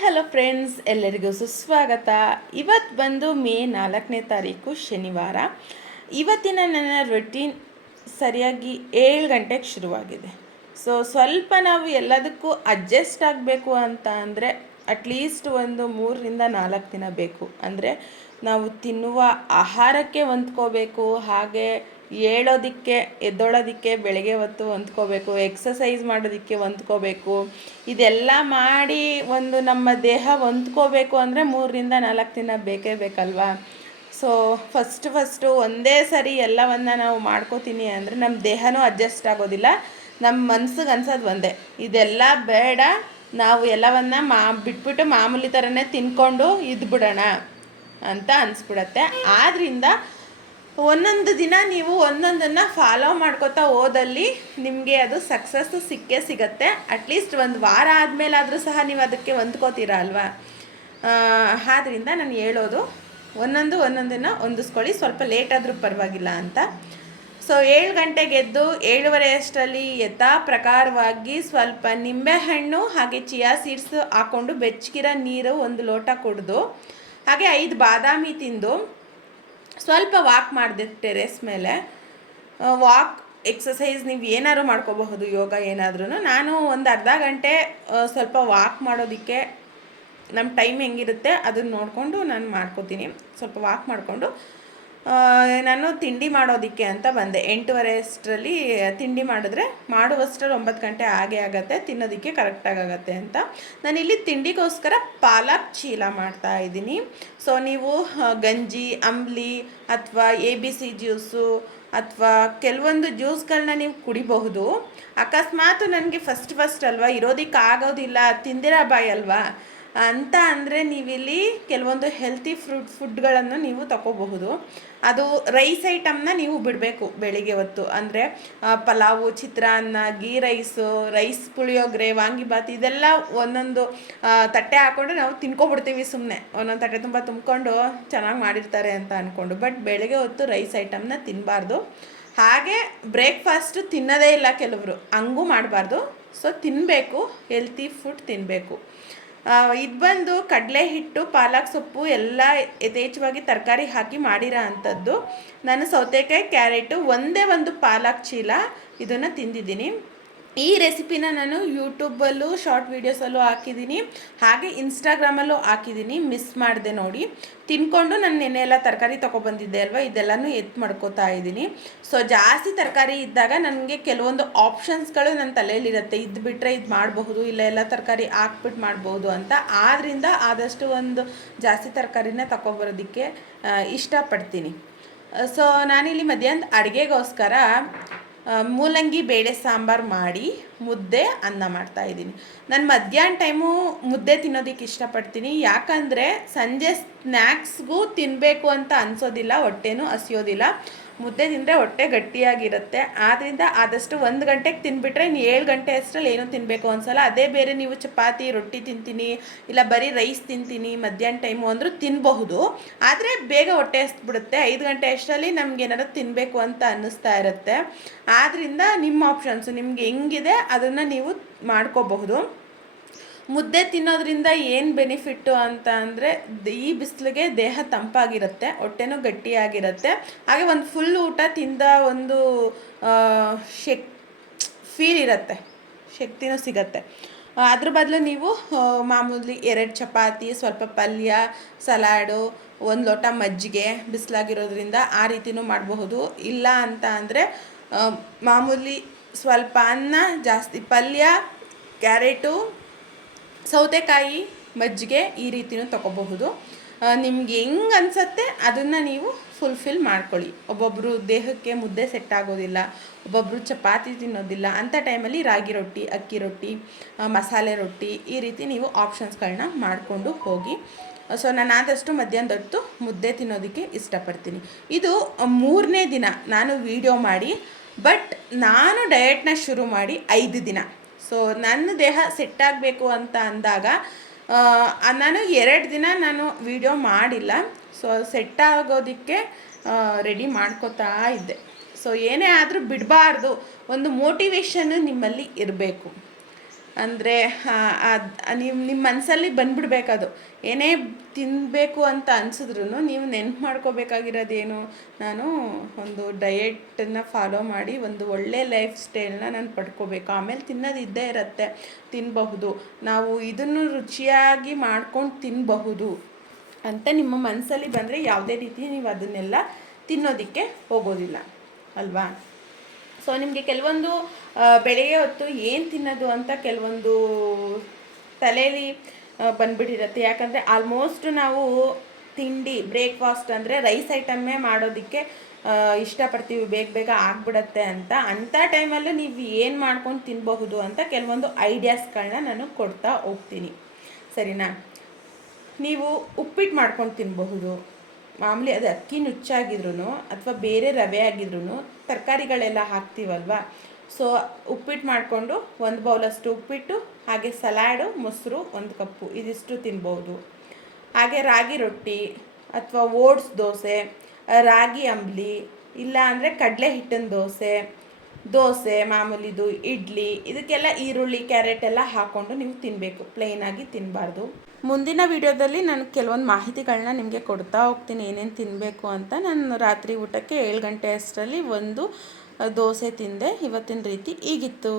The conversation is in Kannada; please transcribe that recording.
ಹಲೋ ಫ್ರೆಂಡ್ಸ್, ಎಲ್ಲರಿಗೂ ಸುಸ್ವಾಗತ. ಇವತ್ತು ಬಂದು ಮೇ ನಾಲ್ಕನೇ ತಾರೀಕು ಶನಿವಾರ. ಇವತ್ತಿನ ನನ್ನ ರೊಟೀನ್ ಸರಿಯಾಗಿ ಏಳು ಗಂಟೆಗೆ ಶುರುವಾಗಿದೆ. ಸೊ ಸ್ವಲ್ಪ ನಾವು ಎಲ್ಲದಕ್ಕೂ ಅಡ್ಜಸ್ಟ್ ಆಗಬೇಕು ಅಂತ ಅಂದರೆ ಅಟ್ಲೀಸ್ಟ್ ಒಂದು ಮೂರರಿಂದ ನಾಲ್ಕು ದಿನ ಬೇಕು. ಅಂದರೆ ನಾವು ತಿನ್ನುವ ಆಹಾರಕ್ಕೆ ಹೊಂದ್ಕೋಬೇಕು. ಹಾಗೆ ಏಳೋದಕ್ಕೆ, ಎದ್ದೊಳೋದಕ್ಕೆ ಬೆಳಗ್ಗೆ ಹೊತ್ತು ಹೊಂದ್ಕೋಬೇಕು ಎಕ್ಸಸೈಸ್ ಮಾಡೋದಕ್ಕೆ ಹೊಂದ್ಕೋಬೇಕು. ಇದೆಲ್ಲ ಮಾಡಿ ಒಂದು ನಮ್ಮ ದೇಹ ಹೊಂದ್ಕೋಬೇಕು ಅಂದರೆ ಮೂರರಿಂದ ನಾಲ್ಕು ದಿನ ಬೇಕೇ ಬೇಕಲ್ವಾ? ಸೊ ಫಸ್ಟ್ ಫಸ್ಟು ಒಂದೇ ಸರಿ ಎಲ್ಲವನ್ನು ನಾವು ಮಾಡ್ಕೋತೀನಿ ಅಂದರೆ ನಮ್ಮ ದೇಹನೂ ಅಡ್ಜಸ್ಟ್ ಆಗೋದಿಲ್ಲ ನಮ್ಮ ಮನ್ಸಿಗೆ ಅನ್ಸೋದು ಒಂದೇ. ಇದೆಲ್ಲ ಬೇಡ, ನಾವು ಎಲ್ಲವನ್ನ ಮಾ, ಬಿಟ್ಬಿಟ್ಟು ಮಾಮೂಲಿ ಥರನೇ ತಿನ್ಕೊಂಡು ಇದ್ಬಿಡೋಣ ಅಂತ ಅನಿಸ್ಬಿಡತ್ತೆ. ಆದ್ದರಿಂದ ಒಂದೊಂದು ದಿನ ನೀವು ಒಂದೊಂದನ್ನು ಫಾಲೋ ಮಾಡ್ಕೋತಾ ಹೋದಲ್ಲಿ ನಿಮಗೆ ಅದು ಸಕ್ಸಸ್ ಸಿಕ್ಕೇ ಸಿಗತ್ತೆ. ಅಟ್ಲೀಸ್ಟ್ ಒಂದು ವಾರ ಆದಮೇಲಾದರೂ ಸಹ ನೀವು ಅದಕ್ಕೆ ಹೊಂದ್ಕೋತೀರ ಅಲ್ವಾ? ಆದ್ದರಿಂದ ನಾನು ಹೇಳೋದು, ಒಂದೊಂದು ಒಂದೊಂದನ್ನು ಹೊಂದಿಸ್ಕೊಳ್ಳಿ. ಸ್ವಲ್ಪ ಲೇಟ್ ಆದರೂ ಪರವಾಗಿಲ್ಲ ಅಂತ. ಸೊ ಏಳು ಗಂಟೆಗೆ ಎದ್ದು ಏಳುವರೆ ಅಷ್ಟರಲ್ಲಿ ಯಥಾ ಪ್ರಕಾರವಾಗಿ ಸ್ವಲ್ಪ ನಿಂಬೆಹಣ್ಣು ಹಾಗೆ ಚಿಯಾ ಸೀಡ್ಸ್ ಹಾಕ್ಕೊಂಡು ಬೆಚ್ಚಗಿರೋ ನೀರು ಒಂದು ಲೋಟ ಕುಡಿದು, ಹಾಗೆ ಐದು ಬಾದಾಮಿ ತಿಂದು ಸ್ವಲ್ಪ ವಾಕ್ ಮಾಡಿದೆ ಟೆರೆಸ್ ಮೇಲೆ ವಾಕ್ ಎಕ್ಸಸೈಸ್ ನೀವು ಏನಾದ್ರು ಮಾಡ್ಕೋಬಹುದು, ಯೋಗ ಏನಾದ್ರೂ ನಾನು ಒಂದು ಅರ್ಧ ಗಂಟೆ ಸ್ವಲ್ಪ ವಾಕ್ ಮಾಡೋದಕ್ಕೆ ನಮ್ಮ ಟೈಮ್ ಹೆಂಗಿರುತ್ತೆ ಅದನ್ನು ನೋಡಿಕೊಂಡು ನಾನು ಮಾಡ್ಕೋತೀನಿ. ಸ್ವಲ್ಪ ವಾಕ್ ಮಾಡಿಕೊಂಡು ನಾನು ತಿಂಡಿ ಮಾಡೋದಕ್ಕೆ ಅಂತ ಬಂದೆ. ಎಂಟೂವರೆ ಅಷ್ಟರಲ್ಲಿ ತಿಂಡಿ ಮಾಡಿದ್ರೆ ಮಾಡುವಷ್ಟರಲ್ಲಿ ಒಂಬತ್ತು ಗಂಟೆ ಆಗೇ ಆಗತ್ತೆ, ತಿನ್ನೋದಕ್ಕೆ ಕರೆಕ್ಟಾಗಿ ಆಗತ್ತೆ ಅಂತ. ನಾನಿಲ್ಲಿ ತಿಂಡಿಗೋಸ್ಕರ ಪಾಲಕ್ ಚೀಲ ಮಾಡ್ತಾ ಇದ್ದೀನಿ. ಸೊ ನೀವು ಗಂಜಿ, ಅಂಬ್ಲಿ ಅಥವಾ ಎ ಬಿ ಸಿ ಜ್ಯೂಸು ಅಥವಾ ಕೆಲವೊಂದು ಜ್ಯೂಸ್ಗಳನ್ನ ನೀವು ಕುಡಿಬಹುದು. ಅಕಸ್ಮಾತ್ ನನಗೆ ಫಸ್ಟ್ ಫಸ್ಟ್ ಅಲ್ವಾ ಇರೋದಕ್ಕೆ ಆಗೋದಿಲ್ಲ ತಿಂದಿರ ಬಾಯ್ ಅಲ್ವಾ ಅಂತ ಅಂದರೆ ನೀವಿಲ್ಲಿ ಕೆಲವೊಂದು ಹೆಲ್ತಿ ಫ್ರೂಟ್ ಫುಡ್ಗಳನ್ನು ನೀವು ತಗೋಬಹುದು ಅದು ರೈಸ್ ಐಟಮ್ನ ನೀವು ಬಿಡಬೇಕು ಬೆಳಿಗ್ಗೆ ಹೊತ್ತು. ಅಂದರೆ pulao, chitranna ghee rice rice puliyogare vangibath ಇದೆಲ್ಲ ಒಂದೊಂದು ತಟ್ಟೆ ಹಾಕ್ಕೊಂಡು ನಾವು ತಿನ್ಕೊಬಿಡ್ತೀವಿ ಸುಮ್ಮನೆ ಒಂದೊಂದು ತಟ್ಟೆ ತುಂಬ ತುಂಬಿಕೊಂಡು ಚೆನ್ನಾಗಿ ಮಾಡಿರ್ತಾರೆ ಅಂತ ಅಂದ್ಕೊಂಡು ಬಟ್ ಬೆಳಗ್ಗೆ ಹೊತ್ತು ರೈಸ್ ಐಟಮ್ನ ತಿನ್ನಬಾರ್ದು ಹಾಗೆ ಬ್ರೇಕ್ಫಾಸ್ಟು ತಿನ್ನೋದೇ ಇಲ್ಲ ಕೆಲವರು. ಹಂಗೂ ಮಾಡಬಾರ್ದು. ಸೊ ತಿನ್ನಬೇಕು ಹೆಲ್ತಿ ಫುಡ್ ತಿನ್ನಬೇಕು ಇದು ಬಂದು ಕಡಲೆ ಹಿಟ್ಟು, ಪಾಲಕ್ ಸೊಪ್ಪು ಎಲ್ಲ ಯಥೇಚ್ಛವಾಗಿ ತರಕಾರಿ ಹಾಕಿ ಮಾಡಿರೋ ಅಂಥದ್ದು. ನಾನು ಸೌತೆಕಾಯಿ, ಕ್ಯಾರೆಟು ಒಂದೇ ಒಂದು ಪಾಲಕ್ ಚೀಲ ಇದನ್ನು ತಿಂದಿದ್ದೀನಿ. ಈ ರೆಸಿಪಿನ ನಾನು ಯೂಟ್ಯೂಬಲ್ಲೂ ಶಾರ್ಟ್ ವೀಡಿಯೋಸಲ್ಲೂ ಹಾಕಿದ್ದೀನಿ. ಹಾಗೆ ಇನ್ಸ್ಟಾಗ್ರಾಮಲ್ಲೂ ಹಾಕಿದ್ದೀನಿ. ಮಿಸ್ ಮಾಡಿದೆ ನೋಡಿ. ತಿನ್ಕೊಂಡು ನಾನು ನೆನ್ನೆ ಎಲ್ಲ ತರಕಾರಿ ತೊಗೊಬಂದಿದ್ದೆ ಅಲ್ವಾ? ಇದೆಲ್ಲನೂ ಎತ್ತು ಮಾಡ್ಕೋತಾ ಇದ್ದೀನಿ. ಸೊ ಜಾಸ್ತಿ ತರಕಾರಿ ಇದ್ದಾಗ ನನಗೆ ಕೆಲವೊಂದು ಆಪ್ಷನ್ಸ್ಗಳು ನನ್ನ ತಲೆಯಲ್ಲಿರುತ್ತೆ. ಇದು ಬಿಟ್ಟರೆ ಇದು ಮಾಡಬಹುದು, ಇಲ್ಲ ಎಲ್ಲ ತರಕಾರಿ ಹಾಕ್ಬಿಟ್ಟು ಮಾಡ್ಬೋದು ಅಂತ. ಆದ್ದರಿಂದ ಆದಷ್ಟು ಒಂದು ಜಾಸ್ತಿ ತರಕಾರಿನ ತಗೊಬರೋದಕ್ಕೆ ಇಷ್ಟಪಡ್ತೀನಿ. ಸೊ ನಾನಿಲ್ಲಿ ಮಧ್ಯಾಹ್ನ ಅಡುಗೆಗೋಸ್ಕರ ಮೂಲಂಗಿ, ಬೇಳೆ ಸಾಂಬಾರು ಮಾಡಿ ಮುದ್ದೆ ಅನ್ನ ಮಾಡ್ತಾ ಇದ್ದೀನಿ. ನಾನು ಮಧ್ಯಾಹ್ನ ಟೈಮು ಮುದ್ದೆ ತಿನ್ನೋದಕ್ಕೆ ಇಷ್ಟಪಡ್ತೀನಿ. ಯಾಕಂದರೆ ಸಂಜೆ ಸ್ನ್ಯಾಕ್ಸ್ಗೂ ತಿನ್ನಬೇಕು ಅಂತ ಅನಿಸೋದಿಲ್ಲ, ಹೊಟ್ಟೆನೂ ಹಸಿಯೋದಿಲ್ಲ. ಮುದ್ದೆ ತಿಂದರೆ ಹೊಟ್ಟೆ ಗಟ್ಟಿಯಾಗಿರುತ್ತೆ. ಆದ್ದರಿಂದ ಆದಷ್ಟು ಒಂದು ಗಂಟೆಗೆ ತಿನ್ಬಿಟ್ರೆ ಇನ್ನು ಏಳು ಗಂಟೆ ಅಷ್ಟರಲ್ಲಿ ಏನೂ ತಿನ್ನಬೇಕು ಅನ್ಸಲ್ಲ ಅದೇ ಬೇರೆ ನೀವು ಚಪಾತಿ, ರೊಟ್ಟಿ ತಿಂತೀನಿ, ಇಲ್ಲ ಬರೀ ರೈಸ್ ತಿಂತೀನಿ, ಮಧ್ಯಾಹ್ನ ಟೈಮು ಅಂದರೂ ತಿನ್ನಬಹುದು ಆದರೆ ಬೇಗ ಹೊಟ್ಟೆ ಹಸ್ಬಿಡುತ್ತೆ ಐದು ಗಂಟೆ ಅಷ್ಟರಲ್ಲಿ ನಮ್ಗೆ ಏನಾದ್ರು ತಿನ್ನಬೇಕು ಅಂತ ಅನ್ನಿಸ್ತಾ ಇರುತ್ತೆ. ಆದ್ದರಿಂದ ನಿಮ್ಮ ಆಪ್ಷನ್ಸು ನಿಮ್ಗೆ ಹೆಂಗಿದೆ ಅದನ್ನು ನೀವು ಮಾಡ್ಕೋಬಹುದು. ಮುದ್ದೆ ತಿನ್ನೋದ್ರಿಂದ ಏನು ಬೆನಿಫಿಟ್ಟು ಅಂತ ಅಂದರೆ ಈ ಬಿಸಿಲಿಗೆ ದೇಹ ತಂಪಾಗಿರುತ್ತೆ, ಹೊಟ್ಟೆನೂ ಗಟ್ಟಿಯಾಗಿರುತ್ತೆ. ಹಾಗೆ ಒಂದು ಫುಲ್ ಊಟ ತಿಂದ ಒಂದು ಶಕ್ ಫೀಲ್ ಇರುತ್ತೆ, ಶಕ್ತಿನೂ ಸಿಗತ್ತೆ. ಅದ್ರ ಬದಲು ನೀವು ಮಾಮೂಲಿ ಎರಡು ಚಪಾತಿ, ಸ್ವಲ್ಪ ಪಲ್ಯ, ಸಲಾಡು, ಒಂದು ಲೋಟ ಮಜ್ಜಿಗೆ ಬಿಸಿಲಾಗಿರೋದ್ರಿಂದ ಆ ರೀತಿನೂ ಮಾಡಬಹುದು. ಇಲ್ಲ ಅಂತ ಅಂದರೆ ಮಾಮೂಲಿ ಸ್ವಲ್ಪ ಅನ್ನ ಜಾಸ್ತಿ, ಪಲ್ಯ, ಕ್ಯಾರೆಟು ಸೌತೆಕಾಯಿ ಮಜ್ಜಿಗೆ ಈ ರೀತಿನೂ ತಗೋಬಹುದು. ನಿಮ್ಗೆ ಹೆಂಗೆ ಅನಿಸತ್ತೆ ಅದನ್ನು ನೀವು ಫುಲ್ಫಿಲ್ ಮಾಡ್ಕೊಳ್ಳಿ. ಒಬ್ಬೊಬ್ಬರು ದೇಹಕ್ಕೆ ಮುದ್ದೆ ಸೆಟ್ ಆಗೋದಿಲ್ಲ ಒಬ್ಬೊಬ್ಬರು ಚಪಾತಿ ತಿನ್ನೋದಿಲ್ಲ ಅಂಥ ಟೈಮಲ್ಲಿ ರಾಗಿ ರೊಟ್ಟಿ, ಅಕ್ಕಿ ರೊಟ್ಟಿ ಮಸಾಲೆ ರೊಟ್ಟಿ ಈ ರೀತಿ ನೀವು ಆಪ್ಷನ್ಸ್ಗಳನ್ನ ಮಾಡಿಕೊಂಡು ಹೋಗಿ. ಸೊ ನಾನು ಆದಷ್ಟು ಮಧ್ಯಾಹ್ನದ ಹೊತ್ತು ಮುದ್ದೆ ತಿನ್ನೋದಕ್ಕೆ ಇಷ್ಟಪಡ್ತೀನಿ. ಇದು ಮೂರನೇ ದಿನ ನಾನು ವೀಡಿಯೋ ಮಾಡಿ ಬಟ್ ನಾನು ಡಯೆಟ್ನ ಶುರು ಮಾಡಿ ಐದು ದಿನ. ಸೊ ನನ್ನ ದೇಹ ಸೆಟ್ ಆಗಬೇಕು ಅಂತ ಅಂದಾಗ ನಾನು ಎರಡು ದಿನ ನಾನು ವಿಡಿಯೋ ಮಾಡಿಲ್ಲ. ಸೊ ಸೆಟ್ ಆಗೋದಕ್ಕೆ ರೆಡಿ ಮಾಡ್ಕೋತಾ ಇದ್ದೆ. ಸೊ ಏನೇ ಆದರೂ ಬಿಡಬಾರ್ದು. ಒಂದು ಮೋಟಿವೇಶನ್ನು ನಿಮ್ಮಲ್ಲಿ ಇರಬೇಕು. ಅಂದರೆ ನೀವು ನಿಮ್ಮ ಮನಸ್ಸಲ್ಲಿ ಬಂದ್ಬಿಡ್ಬೇಕದು. ಏನೇ ತಿನ್ನಬೇಕು ಅಂತ ಅನ್ಸಿದ್ರು ನೀವು ನೆನ್ಪು ಮಾಡ್ಕೋಬೇಕಾಗಿರೋದೇನು? ನಾನು ಒಂದು ಡಯೆಟನ್ನು ಫಾಲೋ ಮಾಡಿ, ಒಂದು ಒಳ್ಳೆ ಲೈಫ್ ಸ್ಟೈಲ್ನ ನಾನು ಪಡ್ಕೋಬೇಕು. ಆಮೇಲೆ ತಿನ್ನೋದು ಇದ್ದೇ ಇರುತ್ತೆ ತಿನ್ನಬಹುದು ನಾವು ಇದನ್ನು ರುಚಿಯಾಗಿ ಮಾಡ್ಕೊಂಡು ತಿನ್ನಬಹುದು ಅಂತ ನಿಮ್ಮ ಮನಸ್ಸಲ್ಲಿ ಬಂದರೆ, ಯಾವುದೇ ರೀತಿ ನೀವು ಅದನ್ನೆಲ್ಲ ತಿನ್ನೋದಕ್ಕೆ ಹೋಗೋದಿಲ್ಲ. ಅಲ್ವಾ? ಸೊ ನಿಮಗೆ ಕೆಲವೊಂದು ಬೆಳಗ್ಗೆ ಹೊತ್ತು ಏನು ತಿನ್ನೋದು ಅಂತ ಕೆಲವೊಂದು ತಲೆಯಲ್ಲಿ ಬಂದ್ಬಿಟ್ಟಿರುತ್ತೆ. ಯಾಕಂದರೆ ಆಲ್ಮೋಸ್ಟ್ ನಾವು ತಿಂಡಿ ಬ್ರೇಕ್ಫಾಸ್ಟ್ ಅಂದರೆ ರೈಸ್ ಐಟಮ್ಮೇ ಮಾಡೋದಕ್ಕೆ ಇಷ್ಟಪಡ್ತೀವಿ. ಬೇಗ ಬೇಗ ಆಗ್ಬಿಡತ್ತೆ ಅಂತ. ಅಂಥ ಟೈಮಲ್ಲೂ ನೀವು ಏನು ಮಾಡ್ಕೊಂಡು ತಿನ್ನಬಹುದು ಅಂತ ಕೆಲವೊಂದು ಐಡಿಯಾಸ್ಗಳನ್ನ ನಾನು ಕೊಡ್ತಾ ಹೋಗ್ತೀನಿ. ಸರಿನಾ? ನೀವು ಉಪ್ಪಿಟ್ಟು ಮಾಡ್ಕೊಂಡು ತಿನ್ನಬಹುದು ಮಾಮೂಲಿ ಅದು ಅಕ್ಕಿ ನುಚ್ಚಾಗಿದ್ರು ಅಥವಾ ಬೇರೆ ರವೆ ಆಗಿದ್ರು ತರಕಾರಿಗಳೆಲ್ಲ ಹಾಕ್ತೀವಲ್ವ? ಸೊ ಉಪ್ಪಿಟ್ಟು ಮಾಡಿಕೊಂಡು ಒಂದು ಬೌಲಷ್ಟು ಉಪ್ಪಿಟ್ಟು, ಹಾಗೆ ಸಲಾಡು, ಮೊಸರು, ಒಂದು ಕಪ್ಪು ಇದಿಷ್ಟು ತಿನ್ಬೋದು. ಹಾಗೆ ರಾಗಿ ರೊಟ್ಟಿ ಅಥವಾ ಓಟ್ಸ್ ದೋಸೆ, ರಾಗಿ ಅಂಬ್ಲಿ ಇಲ್ಲ ಅಂದರೆ ಕಡಲೆ ಹಿಟ್ಟಿನ ದೋಸೆ ದೋಸೆ, ಮಾಮೂಲಿದು ಇಡ್ಲಿ, ಇದಕ್ಕೆಲ್ಲ ಈರುಳ್ಳಿ, ಕ್ಯಾರೆಟ್ ಎಲ್ಲ ಹಾಕ್ಕೊಂಡು ನೀವು ತಿನ್ನಬೇಕು ಆಗಿ ತಿನ್ನಬಾರ್ದು ಮುಂದಿನ ವಿಡಿಯೋದಲ್ಲಿ ನಾನು ಕೆಲವೊಂದು ಮಾಹಿತಿಗಳನ್ನ ನಿಮಗೆ ಕೊಡ್ತಾ ಹೋಗ್ತೀನಿ, ಏನೇನು ತಿನ್ನಬೇಕು ಅಂತ. ನಾನು ರಾತ್ರಿ ಊಟಕ್ಕೆ ಏಳು ಗಂಟೆ ಅಷ್ಟರಲ್ಲಿ ಒಂದು ದೋಸೆ ತಿಂದೆ. ಇವತ್ತಿನ ರೀತಿ ಈಗಿತ್ತು